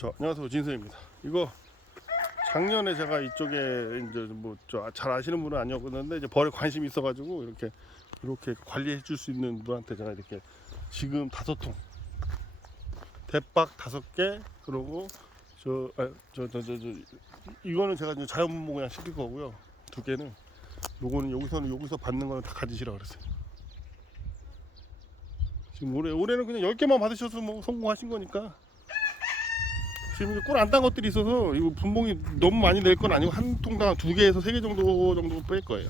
저 안녕하세요 진서입니다. 이거 작년에 제가 이쪽에 이제 뭐 잘 아시는 분은 아니었는데 이제 벌에 관심이 있어가지고 이렇게 이렇게 관리해 줄 수 있는 분한테 제가 이렇게 지금 다섯 통 대박 다섯 개 그리고 아, 저저 저 저, 저, 이거는 제가 이제 자연분모 그냥 시킬 거고요. 두 개는 요거는 여기서는 여기서 받는 거는 다 가지시라 그랬어요. 지금 올해 올해는 그냥 10개만 받으셔서 뭐 성공하신 거니까 지금 꿀 안 딴 것들이 있어서 이거 분봉이 너무 많이 낼 건 아니고 한 통당 두 개에서 세 개 정도 정도 뺄 거예요.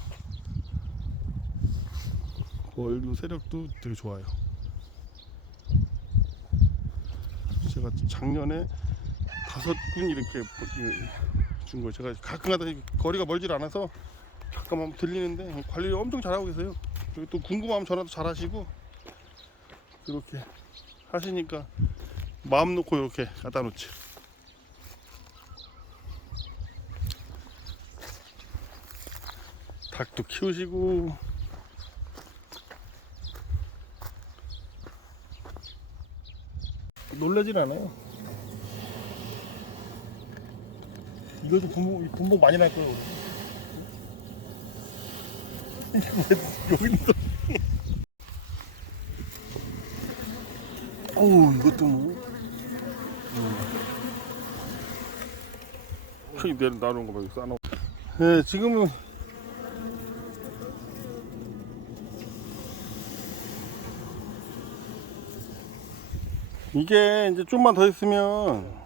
벌도 세력도 되게 좋아요. 제가 작년에 다섯 군 이렇게 준거 제가 가끔가다 거리가 멀질 않아서 가끔 한번 들리는데 관리를 엄청 잘하고 계세요. 그리고 또 궁금하면 전화도 잘하시고 이렇게 하시니까 마음 놓고 이렇게 갖다 놓지. 닭도 키우시고 놀라진 않아요. 이것도 분봉, 분봉 많이 날 거예요. 여기 거. 어우, 이것도 뭐. 형이 내려 나오는 거 봐, 이거 싸놓고. 네, 지금은 이게 이제 좀만 더 있으면